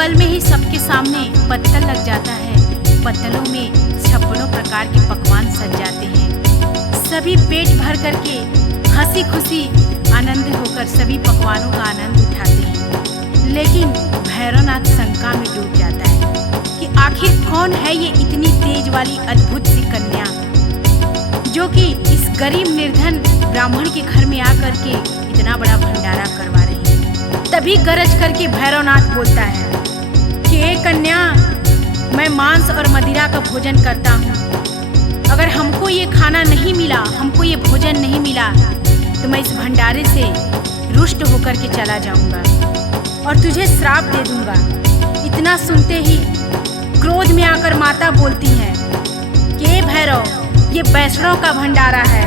पल में ही सबके सामने पत्तल लग जाता है। पत्तलों में छप्पनों प्रकार के पकवान सज जाते हैं। सभी पेट भर करके हंसी खुशी आनंद होकर सभी पकवानों का आनंद उठाते हैं। लेकिन भैरवनाथ शंका में डूब जाता है कि आखिर कौन है ये इतनी तेज वाली अद्भुत सी कन्या जो कि इस गरीब निर्धन ब्राह्मण के घर में आकर के इतना बड़ा भंडारा करवा रही है। तभी गरज करके भैरवनाथ बोलता है कि हे कन्या, मैं मांस और मदिरा का भोजन करता हूँ। अगर हमको ये खाना नहीं मिला, हमको ये भोजन नहीं मिला, तो मैं इस भंडारे से रुष्ट होकर के चला जाऊंगा और तुझे श्राप दे दूंगा। इतना सुनते ही क्रोध में आकर माता बोलती है कि हे भैरव, ये वैष्णव का भंडारा है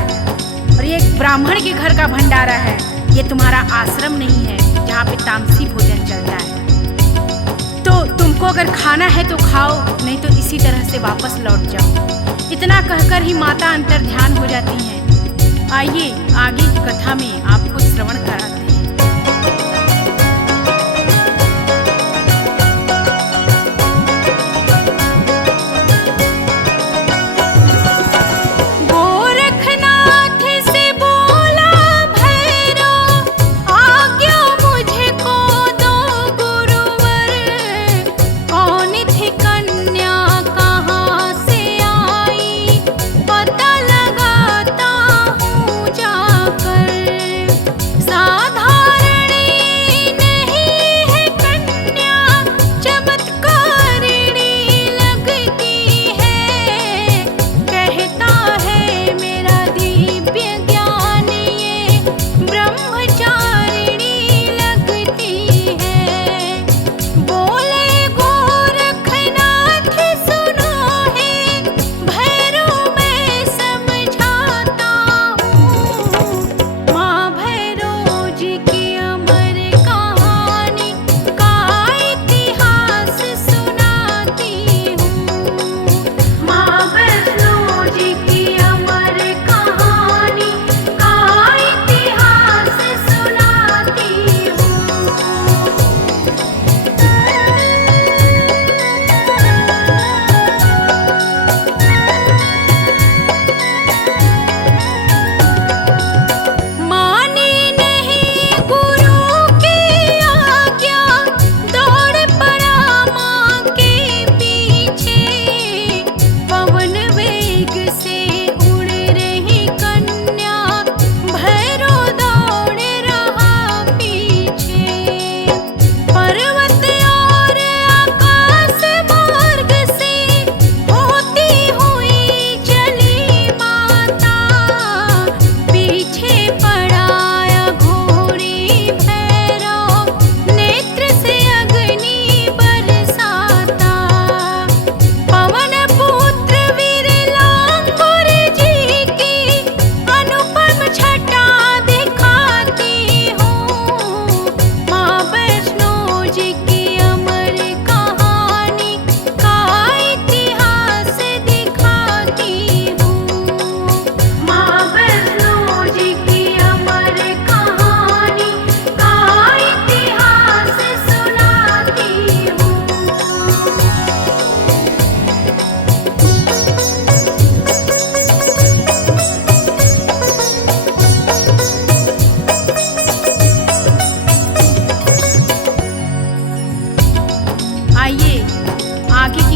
और ये एक ब्राह्मण के घर का भंडारा है। ये तुम्हारा आश्रम नहीं है जहाँ पे तामसी भोजन चलता है। तो तुमको अगर खाना है तो खाओ, नहीं तो इसी तरह से वापस लौट जाओ। इतना कहकर ही माता अंतर ध्यान हो जाती हैं। आइए आगे की कथा में आपको श्रवण कराते हैं।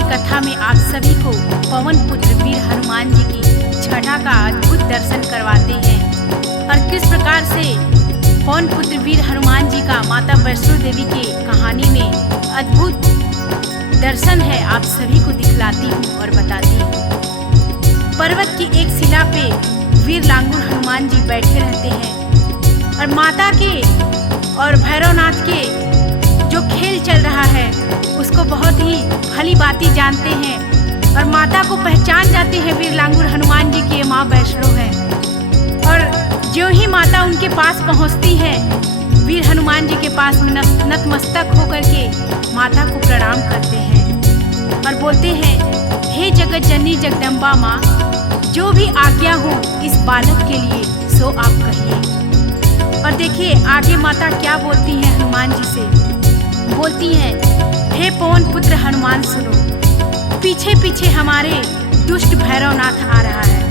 कथा में आप सभी को पवन पुत्र वीर हनुमान जी की छटा का अद्भुत दर्शन करवाते हैं और किस प्रकार से पवन पुत्र वीर हनुमान जी का माता वैष्णो देवी की कहानी में अद्भुत दर्शन है आप सभी को दिखलाती हूँ और बताती हूँ। पर्वत की एक शिला पे वीर लांगुर हनुमान जी बैठे रहते हैं और माता के और भैरवनाथ के जो खेल चल रहा है उसको बहुत ही भली भांति जानते हैं और माता को पहचान जाते हैं वीर लांगुर हनुमान जी की माँ वैष्णो है। और जो ही माता उनके पास पहुँचती है वीर हनुमान जी के पास में नतमस्तक होकर के माता को प्रणाम करते हैं और बोलते हैं, हे जगत जननी जगदम्बा माँ, जो भी आज्ञा हो इस बालक के लिए सो आप कहिए। और देखिए आगे माता क्या बोलती हैं हनुमान जी से, बोलती हैं, हे पवन पुत्र हनुमान सुनो, पीछे पीछे हमारे दुष्ट भैरवनाथ आ रहा है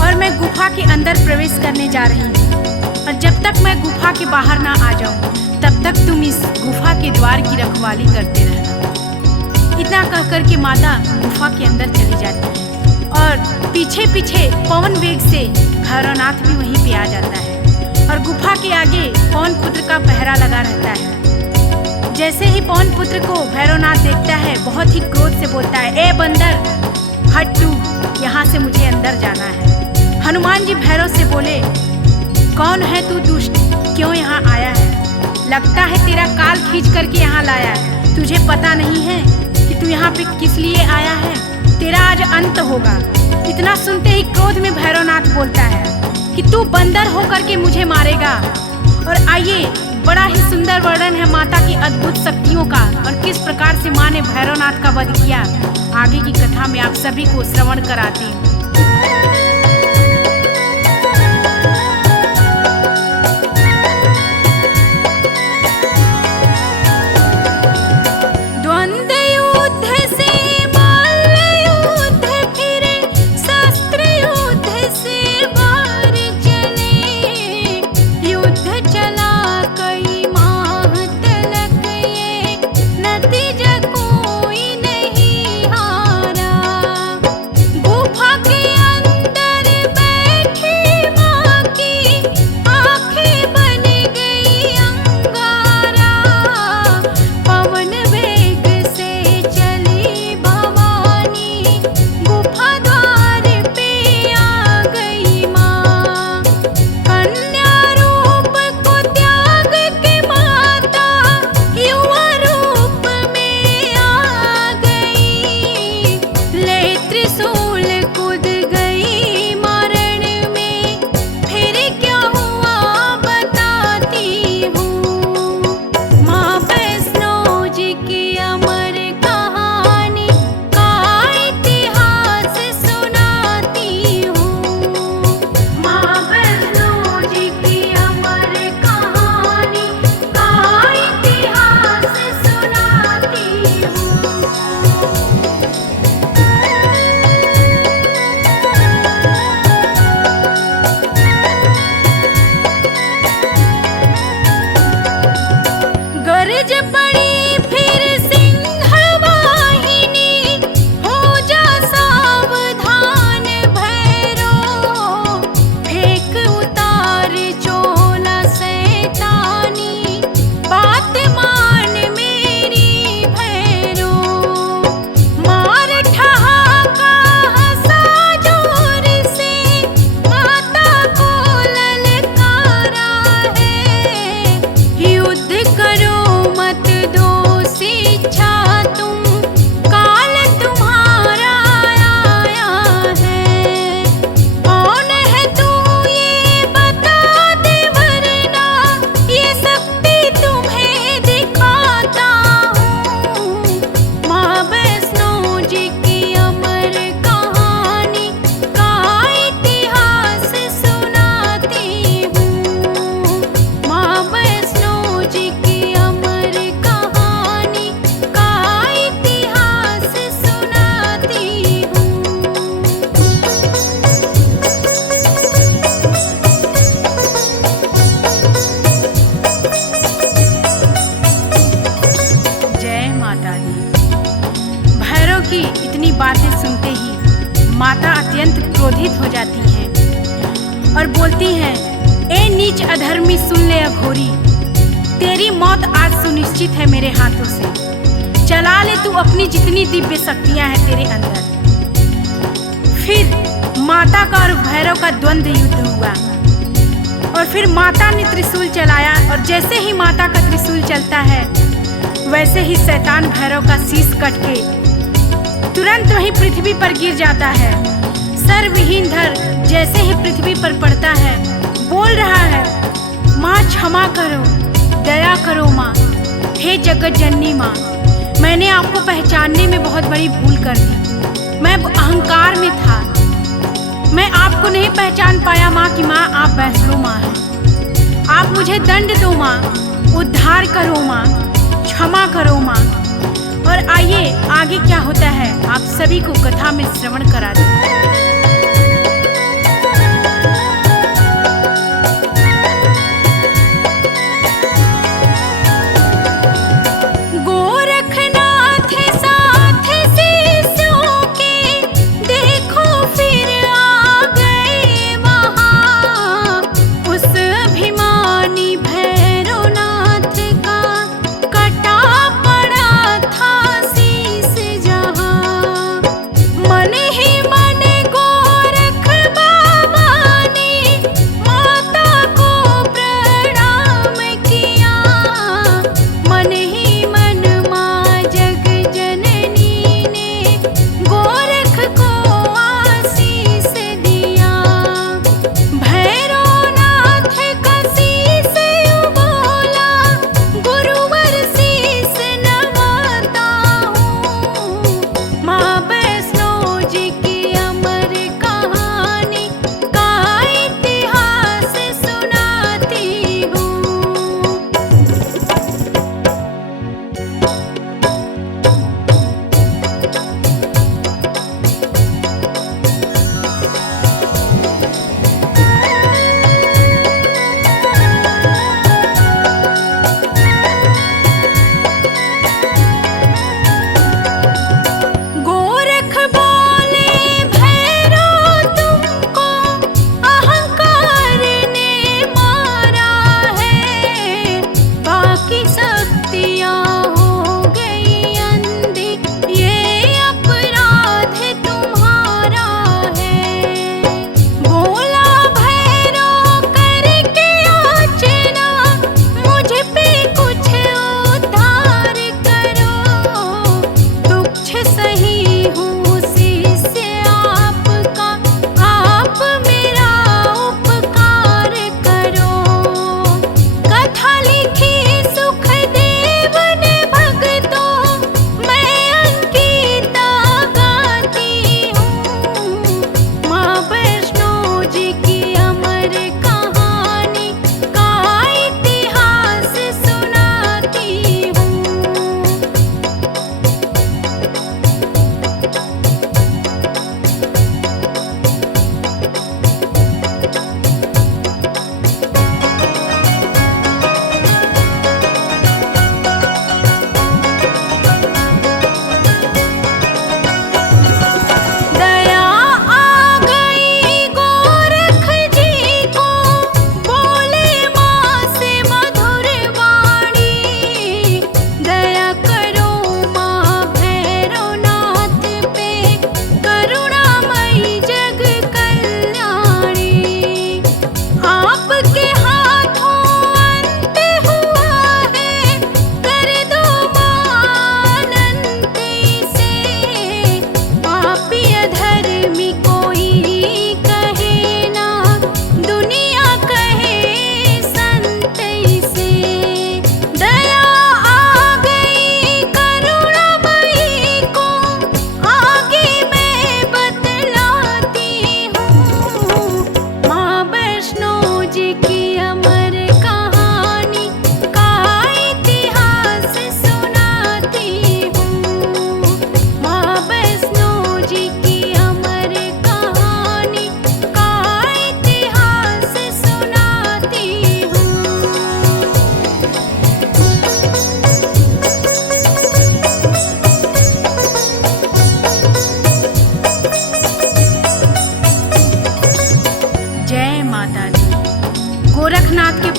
और मैं गुफा के अंदर प्रवेश करने जा रही हूँ। और जब तक मैं गुफा के बाहर ना आ जाऊँ तब तक तुम इस गुफा के द्वार की रखवाली करते रहना। इतना कह कर के माता गुफा के अंदर चली जाती है और पीछे पीछे पवन वेग से भैरवनाथ भी वहीं पे आ जाता है और गुफा के आगे पवन पुत्र का पहरा लगा रहता है। जैसे ही पवन पुत्र को भैरवनाथ देखता है बहुत ही क्रोध से बोलता है, ए बंदर, हट तू, यहाँ से मुझे अंदर जाना है। हनुमान जी भैरव से बोले, कौन है तू दुष्ट, क्यों यहाँ आया है? लगता है तेरा काल खींच करके यहाँ लाया है। तुझे पता नहीं है कि तू यहाँ पे किस लिए आया है? तेरा आज अंत होगा। इतना सुनते ही क्रोध में भैरवनाथ बोलता है कि तू बंदर होकर के मुझे मारेगा। और आइए, बड़ा ही सुंदर वर्णन है माता की अद्भुत शक्तियों का और किस प्रकार से माँ ने भैरवनाथ का वध किया। आगे की कथा में आप सभी को श्रवण कराती हूँ। बातें सुनते ही माता अत्यंत क्रोधित हो जाती हैं और बोलती हैं, ए नीच अधर्मी, सुन ले अघोरी, तेरी मौत आज सुनिश्चित है मेरे हाथों से। चला ले तू अपनी जितनी दिव्य शक्तियां हैं तेरे अंदर। फिर माता का और भैरव का द्वंद्व युद्ध हुआ और फिर माता ने त्रिशूल चलाया और जैसे ही माता का त्रिशूल चलता है वैसे ही शैतान भैरव का शीश कट के तुरंत वहीं पृथ्वी पर गिर जाता है। सर्वहीन धर जैसे ही पृथ्वी पर पड़ता है बोल रहा है, माँ क्षमा करो, दया करो माँ, हे जगत जननी माँ, मैंने आपको पहचानने में बहुत बड़ी भूल कर दी। मैं अहंकार में था, मैं आपको नहीं पहचान पाया माँ कि माँ आप वैष्णो माँ हैं। आप मुझे दंड दो माँ, उद्धार करो माँ, क्षमा करो माँ। आगे क्या होता है आप सभी को कथा में श्रवण करा दूं।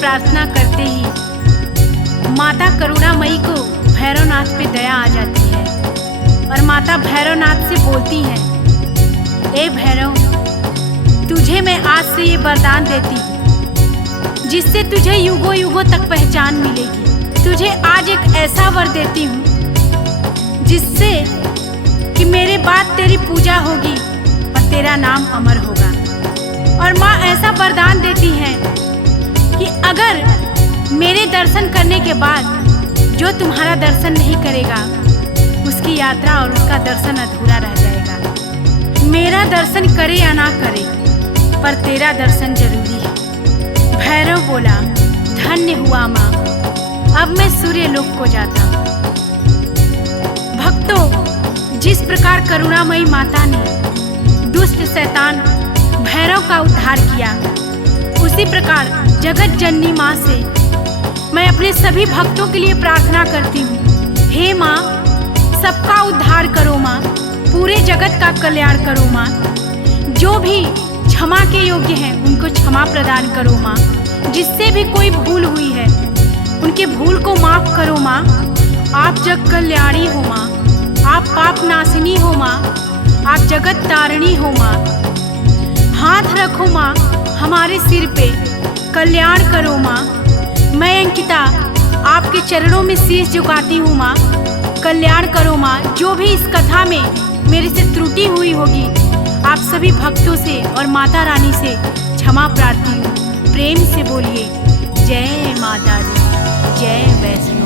प्रार्थना करते ही माता करुणामयी को भैरवनाथ पे दया आ जाती है और माता भैरवनाथ से बोलती हैं, ए भैरव, तुझे मैं आज से ये वरदान देती हूँ जिससे तुझे युगों युगों तक पहचान मिलेगी। तुझे आज एक ऐसा वर देती हूँ जिससे कि मेरे बाद तेरी पूजा होगी और तेरा नाम अमर होगा। और माँ ऐसा वरदान देती है कि अगर मेरे दर्शन करने के बाद जो तुम्हारा दर्शन नहीं करेगा उसकी यात्रा और उसका दर्शन अधूरा रह जाएगा। मेरा दर्शन करे या ना करे पर तेरा दर्शन जरूरी है। भैरव बोला, धन्य हुआ माँ, अब मैं सूर्य लोक को जाता हूँ। भक्तों, प्रकार करुणामयी माता ने दुष्ट शैतान भैरव का उद्धार किया, उसी प्रकार जगत जननी माँ से मैं अपने सभी भक्तों के लिए प्रार्थना करती हूँ। हे माँ, सबका उद्धार करो माँ, पूरे जगत का कल्याण करो माँ। जो भी क्षमा के योग्य हैं उनको क्षमा प्रदान करो माँ। जिससे भी कोई भूल हुई है उनके भूल को माफ करो माँ। आप जग कल्याणी हो माँ, आप पाप नाशिनी हो माँ, आप जगत तारिणी हो माँ। हाथ रखो माँ हमारे सिर पे, कल्याण करो माँ। मैं अंकिता आपके चरणों में शीश झुकाती हूँ माँ, कल्याण करो माँ। जो भी इस कथा में मेरे से त्रुटि हुई होगी आप सभी भक्तों से और माता रानी से क्षमा प्रार्थी हूँ। प्रेम से बोलिए जय माता दी, जय वैष्णो।